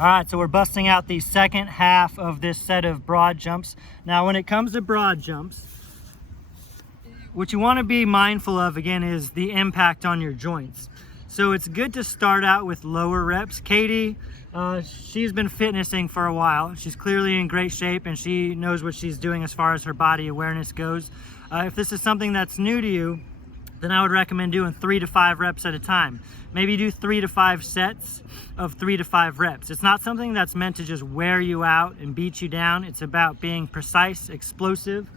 All right, so we're busting out the second half of this set of broad jumps. Now, when it comes to broad jumps, what you want to be mindful of, again, is the impact on your joints. So it's good to start out with lower reps. Kaytie, she's been fitnessing for a while. She's clearly in great shape and she knows what she's doing as far as her body awareness goes. If this is something that's new to you, then I would recommend doing 3 to 5 reps at a time. Maybe do 3 to 5 sets of 3 to 5 reps. It's not something that's meant to just wear you out and beat you down. It's about being precise, explosive,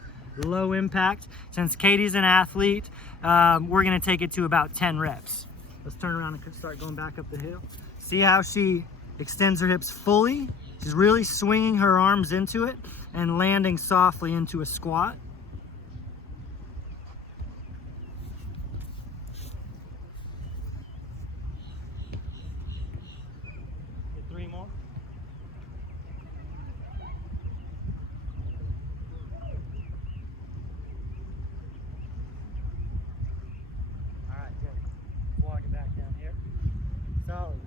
low impact. Since Kaytie's an athlete, we're gonna take it to about 10 reps. Let's turn around and start going back up the hill. See how she extends her hips fully? She's really swinging her arms into it and landing softly into a squat. Get 3 more. All right, good. Walk it back down here. Solid.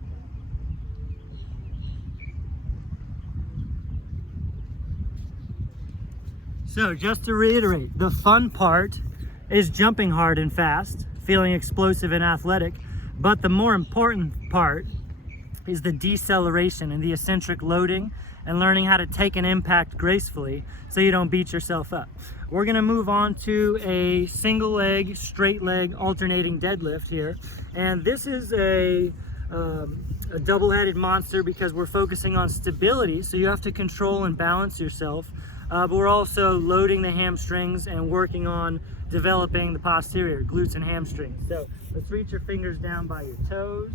So just to reiterate, the fun part is jumping hard and fast, feeling explosive and athletic, but the more important part is the deceleration and the eccentric loading and learning how to take an impact gracefully so you don't beat yourself up. We're gonna move on to a single leg, straight leg, alternating deadlift here. And this is a double-headed monster because we're focusing on stability, so you have to control and balance yourself. But we're also loading the hamstrings and working on developing the posterior, glutes and hamstrings. So let's reach your fingers down by your toes.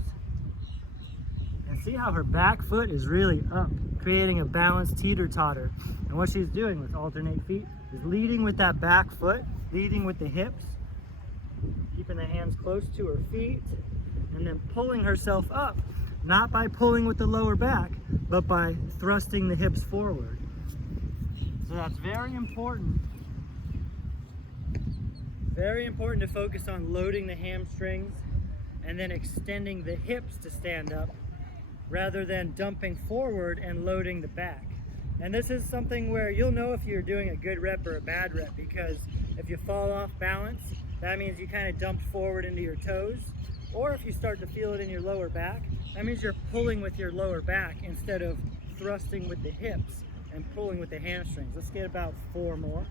And see how her back foot is really up, creating a balanced teeter-totter. And what she's doing with alternate feet is leading with that back foot, leading with the hips, keeping the hands close to her feet, and then pulling herself up, not by pulling with the lower back, but by thrusting the hips forward. So that's very important. Very important to focus on loading the hamstrings and then extending the hips to stand up rather than dumping forward and loading the back. And this is something where you'll know if you're doing a good rep or a bad rep, because if you fall off balance, that means you kind of dumped forward into your toes. Or if you start to feel it in your lower back, that means you're pulling with your lower back instead of thrusting with the hips and pulling with the hamstrings. Let's get about 4 more.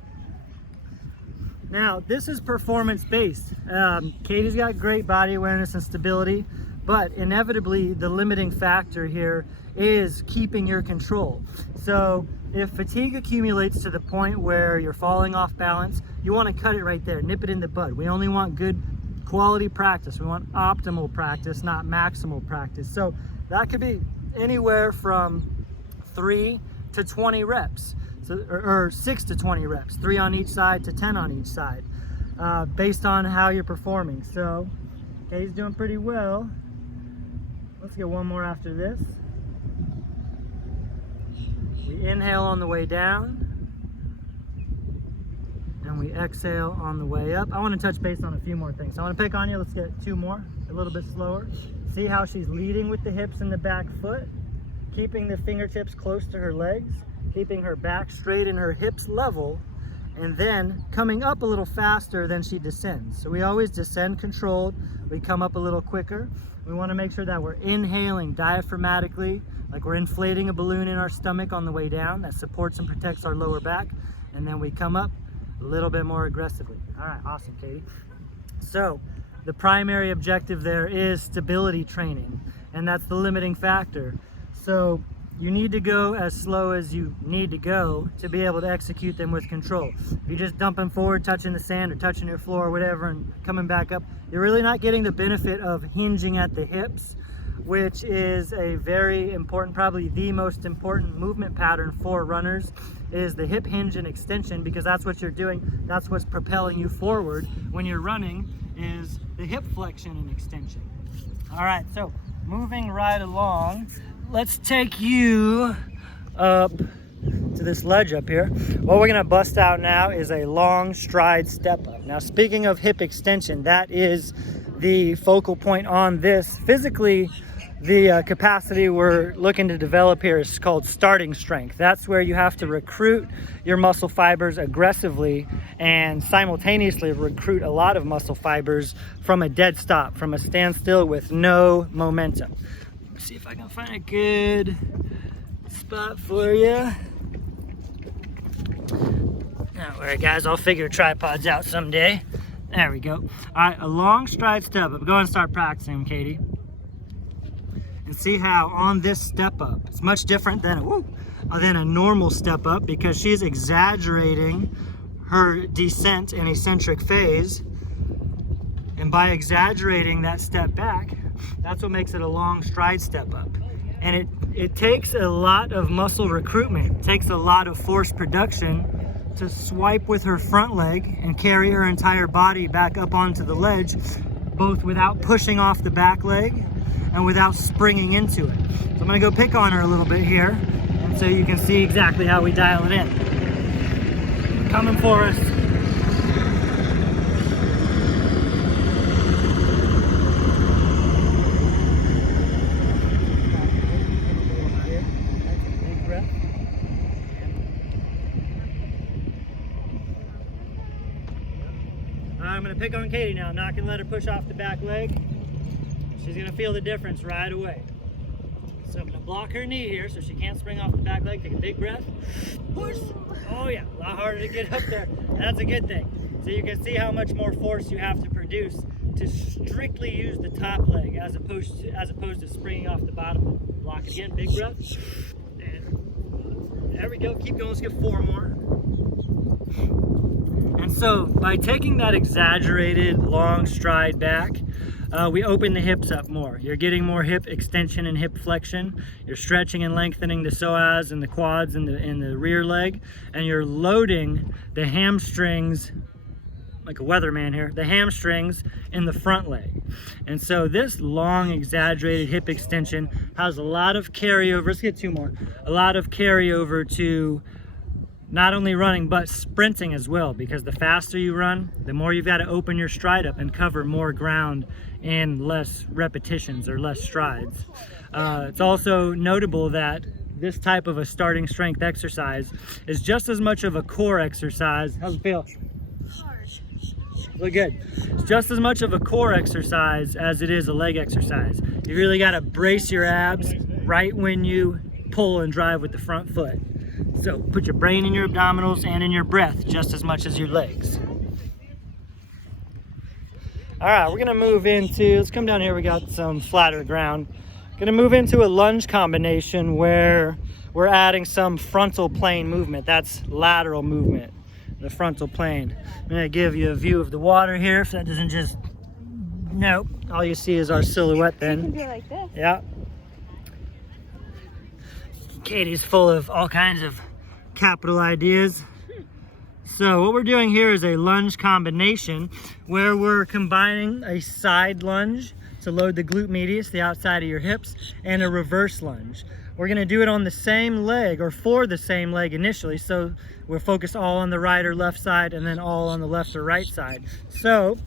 Now, this is performance-based. Kaytie's got great body awareness and stability, but inevitably the limiting factor here is keeping your control. So if fatigue accumulates to the point where you're falling off balance, you want to cut it right there, nip it in the bud. We only want good quality practice. We want optimal practice, not maximal practice. So that could be anywhere from 3 to 20 reps, so, or 6 to 20 reps, 3 on each side to 10 on each side, based on how you're performing. So, okay, he's doing pretty well. Let's get 1 more after this. We inhale on the way down, and we exhale on the way up. I want to touch base on a few more things. So I want to pick on you. Let's get 2 more, a little bit slower. See how she's leading with the hips and the back foot, keeping the fingertips close to her legs, keeping her back straight and her hips level, and then coming up a little faster than she descends. So we always descend controlled, we come up a little quicker. We want to make sure that we're inhaling diaphragmatically, like we're inflating a balloon in our stomach on the way down. That supports and protects our lower back. And then we come up a little bit more aggressively. All right, awesome, Kaytie. So the primary objective there is stability training, and that's the limiting factor. So you need to go as slow as you need to go to be able to execute them with control. If you're just dumping forward, touching the sand or touching your floor or whatever and coming back up, you're really not getting the benefit of hinging at the hips, which is a very important, probably the most important movement pattern for runners, is the hip hinge and extension, because that's what you're doing. That's what's propelling you forward when you're running, is the hip flexion and extension. All right, so moving right along, let's take you up to this ledge up here. What we're gonna bust out now is a long stride step up. Now, speaking of hip extension, that is the focal point on this. Physically, The capacity we're looking to develop here is called starting strength. That's where you have to recruit your muscle fibers aggressively and simultaneously recruit a lot of muscle fibers from a dead stop, from a standstill with no momentum. Let's see if I can find a good spot for you. Don't worry guys, I'll figure tripods out someday. There we go. All right, a long stride step up. Go and start practicing, Kaytie. And see how on this step up, it's much different than a normal step up because she's exaggerating her descent and eccentric phase. And by exaggerating that step back, that's what makes it a long stride step up. And it takes a lot of muscle recruitment. It takes a lot of force production to swipe with her front leg and carry her entire body back up onto the ledge, both without pushing off the back leg and without springing into it. So I'm gonna go pick on her a little bit here, and so you can see exactly how we dial it in. Coming for us. Big breath. I'm gonna pick on Kaytie now. I'm not gonna let her push off the back leg. She's gonna feel the difference right away. So I'm gonna block her knee here so she can't spring off the back leg. Take a big breath. Push. Oh yeah, a lot harder to get up there. That's a good thing. So you can see how much more force you have to produce to strictly use the top leg as opposed to springing off the bottom. Block it again, big breath. And there we go, keep going, let's get 4 more. And so by taking that exaggerated long stride back, we open the hips up more. You're getting more hip extension and hip flexion. You're stretching and lengthening the psoas and the quads in the rear leg, and you're loading the hamstrings, like a weatherman here, the hamstrings in the front leg. And so this long exaggerated hip extension has a lot of carryover. Let's get 2 more. A lot of carryover to not only running but sprinting as well, because the faster you run, the more you've got to open your stride up and cover more ground in less repetitions or less strides. It's also notable that this type of a starting strength exercise is just as much of a core exercise. How's it feel? Hard. Look good. It's just as much of a core exercise as it is a leg exercise. You really got to brace your abs right when you pull and drive with the front foot. So put your brain in your abdominals and in your breath just as much as your legs. All right, we're gonna move into, let's come down here, we got some flatter ground. Gonna move into a lunge combination where we're adding some frontal plane movement. That's lateral movement, the frontal plane. I'm gonna give you a view of the water here, if that doesn't just, nope. All you see is our silhouette then. You can do like this. Yeah. Kaytie's full of all kinds of capital ideas. So what we're doing here is a lunge combination where we're combining a side lunge to load the glute medius, the outside of your hips, and a reverse lunge. We're gonna do it on the same leg or for the same leg initially, so we're focused all on the right or left side and then all on the left or right side. So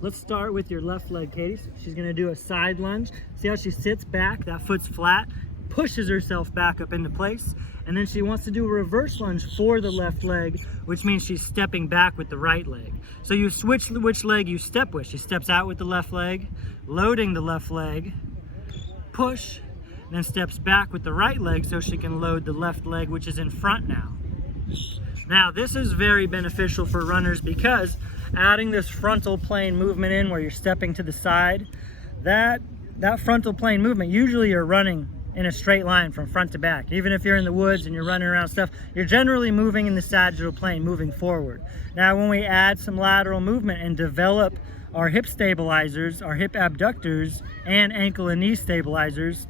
let's start with your left leg, Kaytie. She's gonna do a side lunge. See how she sits back, that foot's flat, pushes herself back up into place, and then she wants to do a reverse lunge for the left leg, which means she's stepping back with the right leg. So you switch which leg you step with. She steps out with the left leg, loading the left leg, push, then steps back with the right leg so she can load the left leg, which is in front now. Now this is very beneficial for runners because adding this frontal plane movement in where you're stepping to the side, that frontal plane movement, usually you're running in a straight line from front to back. Even if you're in the woods and you're running around stuff, you're generally moving in the sagittal plane, moving forward. Now when we add some lateral movement and develop our hip stabilizers, our hip abductors, and ankle and knee stabilizers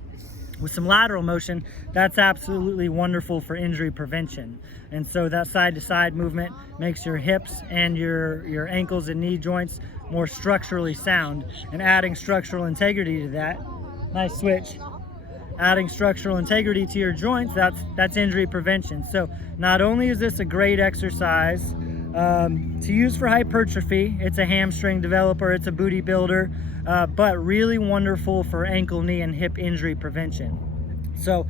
with some lateral motion, that's absolutely wonderful for injury prevention. And so that side to side movement makes your hips and your ankles and knee joints more structurally sound. And adding structural integrity to that, nice switch. Adding structural integrity to your joints, that's injury prevention. So not only is this a great exercise To use for hypertrophy. It's a hamstring developer, it's a booty builder, but really wonderful for ankle, knee, and hip injury prevention. So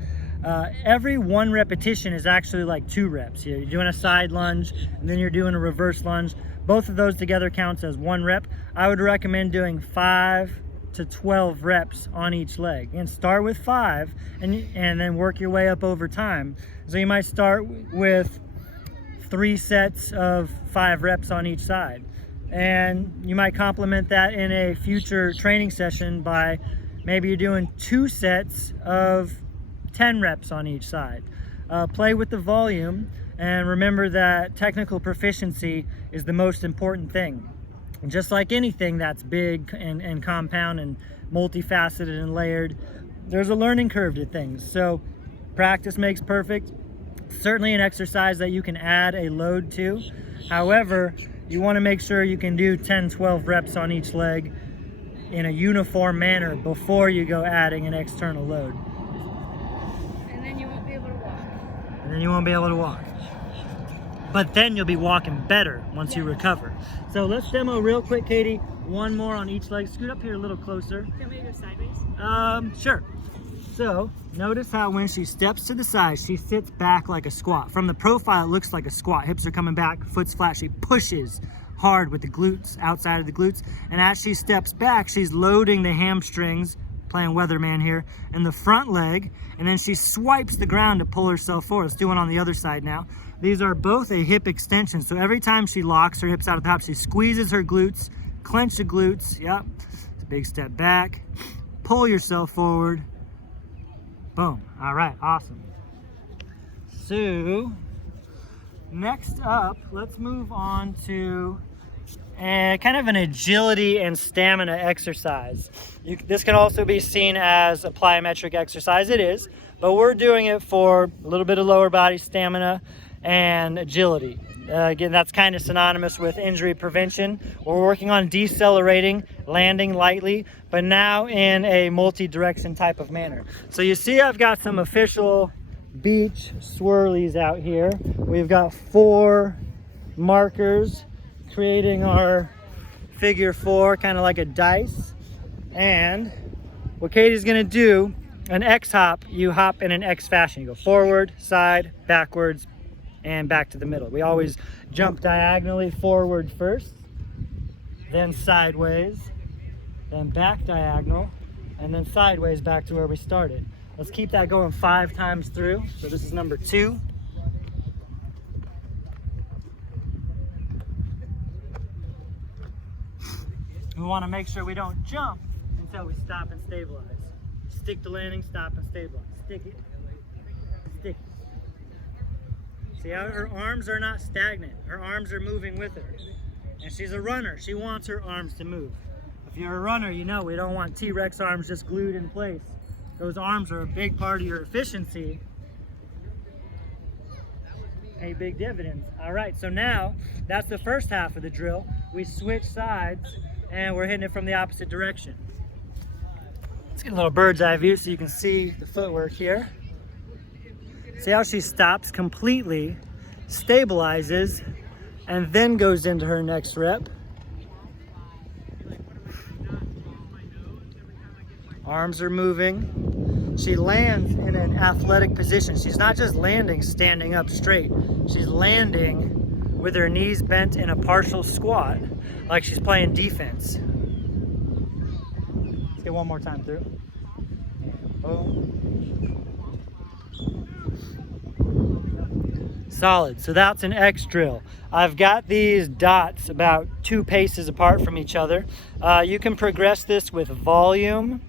every 1 repetition is actually like 2 reps. You're doing a side lunge and then you're doing a reverse lunge. Both of those together counts as 1 rep. I would recommend doing 5 to 12 reps on each leg, and start with 5 and then work your way up over time. So you might start with 3 sets of 5 reps on each side, and you might complement that in a future training session by maybe you're doing 2 sets of 10 reps on each side. Play with the volume, and remember that technical proficiency is the most important thing. And just like anything that's big and compound and multifaceted and layered, there's a learning curve to things. So practice makes perfect. Certainly an exercise that you can add a load to. However, you want to make sure you can do 10-12 reps on each leg in a uniform manner before you go adding an external load. And then you won't be able to walk. And then you won't be able to walk. But then you'll be walking better once you recover. So let's demo real quick, Kaytie. 1 more on each leg. Scoot up here a little closer. Can we go sideways? Sure. So notice how when she steps to the side, she sits back like a squat. From the profile, it looks like a squat. Hips are coming back, foot's flat. She pushes hard with the glutes, outside of the glutes. And as she steps back, she's loading the hamstrings, playing weatherman here, in the front leg. And then she swipes the ground to pull herself forward. Let's do one on the other side now. These are both a hip extension. So every time she locks her hips out of the top, she squeezes her glutes, clench the glutes. Yep. It's a big step back. Pull yourself forward. Boom. All right. Awesome. So next up, let's move on to kind of an agility and stamina exercise. This can also be seen as a plyometric exercise. It is, but we're doing it for a little bit of lower body stamina and agility. Again, that's kind of synonymous with injury prevention. We're working on decelerating, landing lightly, but now in a multi-direction type of manner. So you see I've got some official beach swirlies out here. We've got 4 markers creating our figure 4, kind of like a dice. And what Kaytie's gonna do, an X hop, you hop in an X fashion. You go forward, side, backwards, and back to the middle. We always jump diagonally forward first, then sideways, then back diagonal, and then sideways back to where we started. Let's keep that going 5 times through. So this is number 2. We want to make sure we don't jump until we stop and stabilize. Stick the landing, stop and stabilize. Stick it, stick it. See how her arms are not stagnant. Her arms are moving with her. And she's a runner. She wants her arms to move. If you're a runner, you know we don't want T-Rex arms just glued in place. Those arms are a big part of your efficiency. A big dividends. All right, so now that's the first half of the drill. We switch sides and we're hitting it from the opposite direction. Let's get a little bird's eye view so you can see the footwork here. See how she stops completely, stabilizes, and then goes into her next rep. Arms are moving. She lands in an athletic position. She's not just landing standing up straight. She's landing with her knees bent in a partial squat, like she's playing defense. Let's get one more time through. And boom. Solid. So that's an X drill. I've got these dots about 2 paces apart from each other. You can progress this with volume.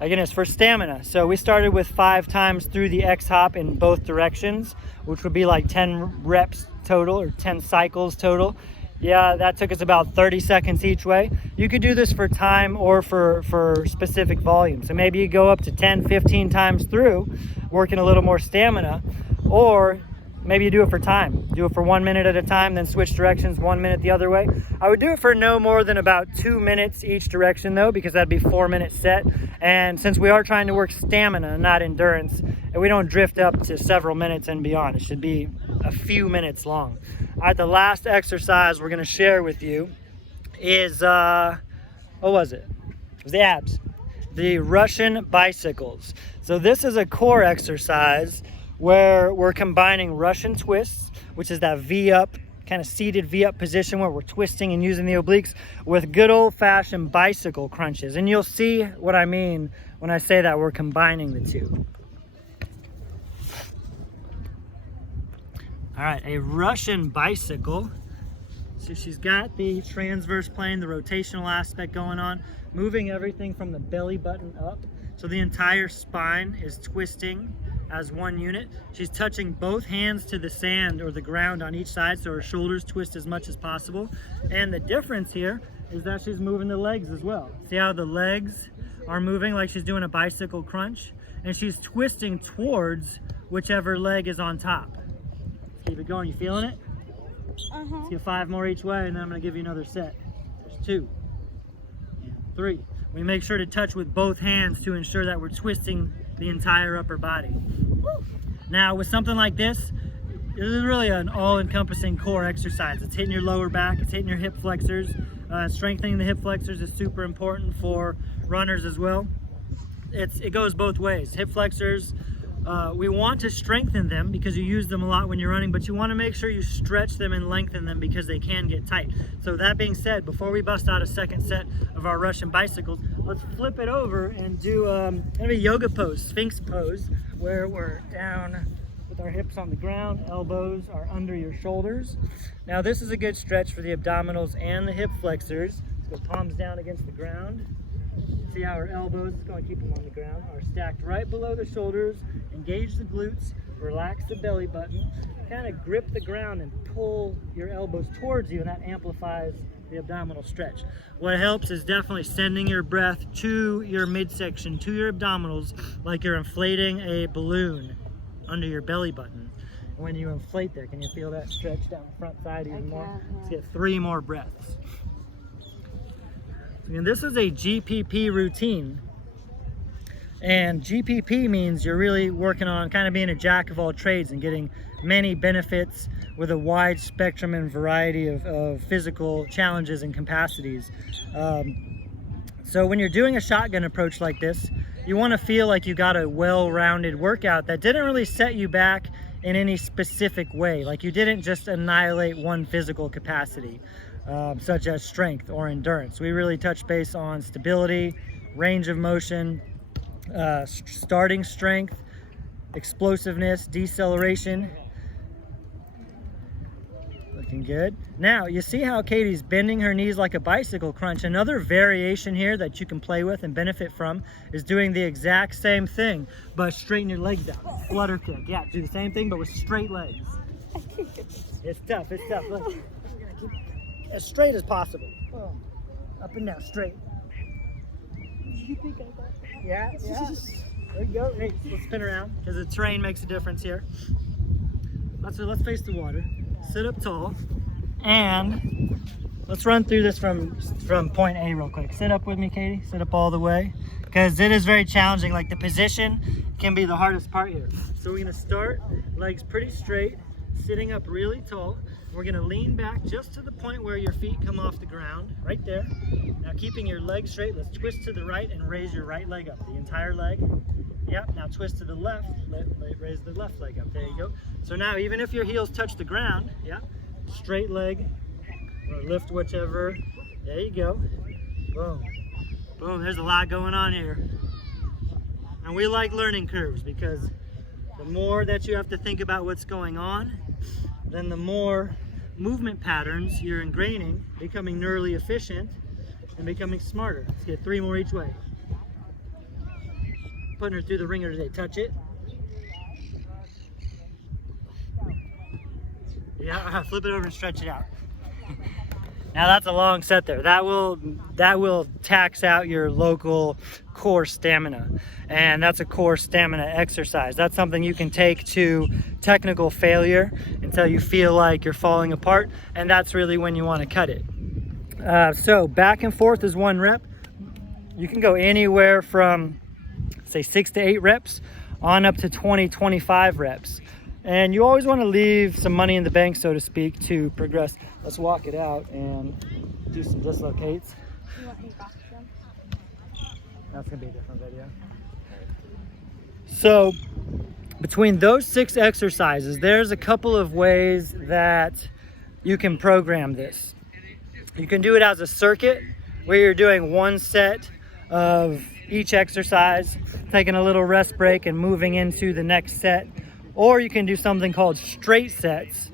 Again, it's for stamina. So we started with 5 times through the X hop in both directions, which would be like 10 reps total or 10 cycles total. Yeah, that took us about 30 seconds each way. You could do this for time or for specific volume. So maybe you go up to 10, 15 times through, working a little more stamina, or maybe you do it for time. Do it for 1 minute at a time, then switch directions 1 minute the other way. I would do it for no more than about 2 minutes each direction though, because that'd be 4-minute set. And since we are trying to work stamina, not endurance, and we don't drift up to several minutes and beyond. It should be a few minutes long. All right, the last exercise we're gonna share with you is, what was it? It was the abs. The Russian bicycles. So this is a core exercise where we're combining Russian twists, which is that V up, kind of seated V up position where we're twisting and using the obliques, with good old fashioned bicycle crunches. And you'll see what I mean when I say that we're combining the two. All right, a Russian bicycle. So she's got the transverse plane, the rotational aspect going on, moving everything from the belly button up. So the entire spine is twisting as one unit. She's touching both hands to the sand or the ground on each side, so her shoulders twist as much as possible. And the difference here is that she's moving the legs as well. See how the legs are moving like she's doing a bicycle crunch? And she's twisting towards whichever leg is on top. Keep it going, you feeling it? Let's get 5 more each way, and then I'm gonna give you another set. There's 2, and 3. We make sure to touch with both hands to ensure that we're twisting the entire upper body. Now, with something like this is really an all-encompassing core exercise. It's hitting your lower back, it's hitting your hip flexors. Strengthening the hip flexors is super important for runners as well. It goes both ways. Hip flexors, we want to strengthen them because you use them a lot when you're running, but you want to make sure you stretch them and lengthen them because they can get tight. So that being said, before we bust out a second set of our Russian bicycles, let's flip it over and do kind of a yoga pose, Sphinx pose, where we're down with our hips on the ground, elbows are under your shoulders. Now this is a good stretch for the abdominals and the hip flexors. Let's go palms down against the ground. See how our elbows, it's going to keep them on the ground, are stacked right below the shoulders. Engage the glutes, relax the belly button, kind of grip the ground and pull your elbows towards you, and that amplifies the abdominal stretch. What helps is definitely sending your breath to your midsection, to your abdominals, like you're inflating a balloon under your belly button. When you inflate there, can you feel that stretch down the front side even more? Let's get 3 more breaths. And this is a GPP routine. And GPP means you're really working on kind of being a jack of all trades and getting many benefits with a wide spectrum and variety of physical challenges and capacities. So when you're doing a shotgun approach like this, you want to feel like you got a well-rounded workout that didn't really set you back in any specific way. Like you didn't just annihilate one physical capacity, such as strength or endurance. We really touch base on stability, range of motion, starting strength, explosiveness, deceleration. Looking good. Now, you see how Kaytie's bending her knees like a bicycle crunch. Another variation here that you can play with and benefit from is doing the exact same thing, but straighten your legs out. Flutter kick. Yeah, do the same thing, but with straight legs. It's tough, it's tough. Look, keep as straight as possible. Oh, up and down, straight. You think I got that? Yeah, yeah. There you go. Hey, let's spin around because the terrain makes a difference here. Let's face the water. Sit up tall, and let's run through this from point A real quick. Sit up with me, Kaytie. Sit up all the way, because it is very challenging. Like the position can be the hardest part here. So we're gonna start legs pretty straight, sitting up really tall. We're gonna lean back just to the point where your feet come off the ground, right there. Now keeping your legs straight, let's twist to the right and raise your right leg up, the entire leg. Yep, now twist to the left, raise the left leg up, there you go. So now even if your heels touch the ground, yeah, straight leg, or lift whichever, there you go. Boom, boom, there's a lot going on here. And we like learning curves because the more that you have to think about what's going on, then the more movement patterns you're ingraining, becoming neurally efficient and becoming smarter. Let's get 3 more each way. Putting her through the ringer today. Touch it. Yeah, flip it over and stretch it out. Now that's a long set there. That will tax out your local core stamina. And that's a core stamina exercise. That's something you can take to technical failure until you feel like you're falling apart. And that's really when you want to cut it. So back and forth is 1 rep. You can go anywhere from say 6 to 8 reps on up to 20, 25 reps. And you always want to leave some money in the bank, so to speak, to progress. Let's walk it out and do some dislocates. You want me to box them? That's gonna be a different video. So between those 6 exercises, there's a couple of ways that you can program this. You can do it as a circuit where you're doing 1 set of each exercise, taking a little rest break and moving into the next set. Or you can do something called straight sets.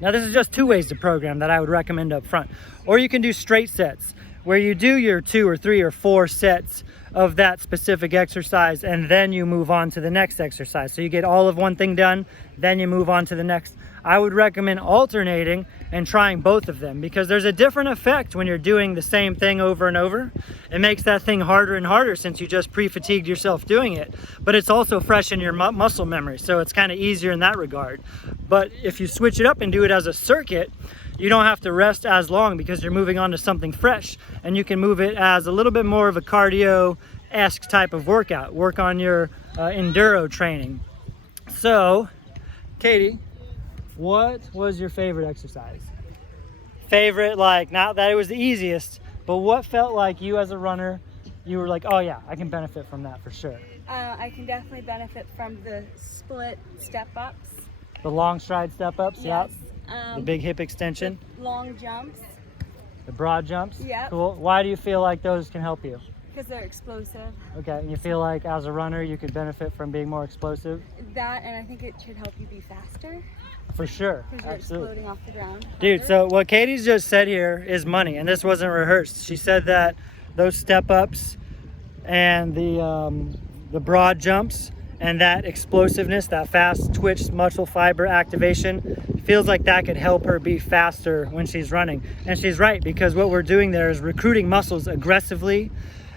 Now this is just 2 ways to program that I would recommend up front. Or you can do straight sets where you do your 2 or 3 or 4 sets of that specific exercise, and then you move on to the next exercise. So you get all of one thing done, then you move on to the next. I would recommend alternating and trying both of them, because there's a different effect when you're doing the same thing over and over. It makes that thing harder and harder since you just pre-fatigued yourself doing it, but it's also fresh in your muscle memory, so it's kind of easier in that regard. But if you switch it up and do it as a circuit, you don't have to rest as long because you're moving on to something fresh, and you can move it as a little bit more of a cardio-esque type of workout. Work on your enduro training. So, Kaytie, what was your favorite exercise? Favorite, like, not that it was the easiest, but what felt like you as a runner, you were like, oh yeah, I can benefit from that for sure? I can definitely benefit from the split step-ups. The long stride step-ups, Yes. yep. The big hip extension. The long jumps. The broad jumps. Yep. Cool. Why do you feel like those can help you? Because they're explosive. Okay, and you feel like as a runner you could benefit from being more explosive? That, and I think it should help you be faster. For sure, Because you're absolutely. exploding off the ground. Dude, so what Katie's just said here is money, and this wasn't rehearsed. She said that those step-ups and the broad jumps and that explosiveness, that fast twitch muscle fiber activation, feels like that could help her be faster when she's running. And she's right, because what we're doing there is recruiting muscles aggressively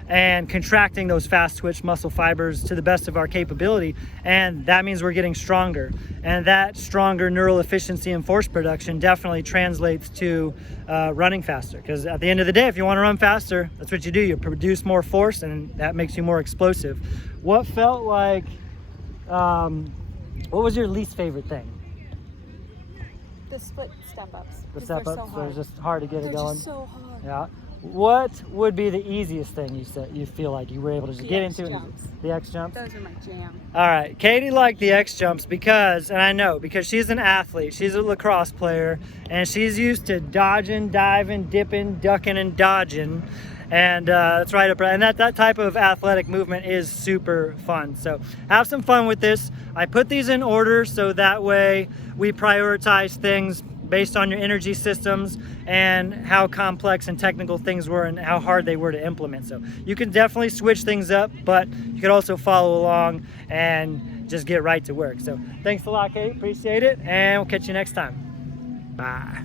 and contracting those fast twitch muscle fibers to the best of our capability, and that means we're getting stronger, and that stronger neural efficiency and force production definitely translates to running faster, because at the end of the day, if you want to run faster, that's what you do. You produce more force, and that makes you more explosive. What felt like what was your least favorite thing? The split step-ups. The 'cause they're step-ups, so so hard. it's just hard to get it They're going. just so hard. Yeah. What would be the easiest thing you feel like you were able to just The get X into? jumps. The X jumps? Those are my jam. All right, Kaytie liked the X jumps because, and I know, because she's an athlete, she's a lacrosse player, and she's used to dodging, diving, dipping, ducking, and dodging. And that's right up, and that type of athletic movement is super fun. So have some fun with this. I put these in order so that way we prioritize things based on your energy systems and how complex and technical things were and how hard they were to implement. So you can definitely switch things up, but you can also follow along and just get right to work. So thanks a lot, Kate. Appreciate it, and we'll catch you next time. Bye.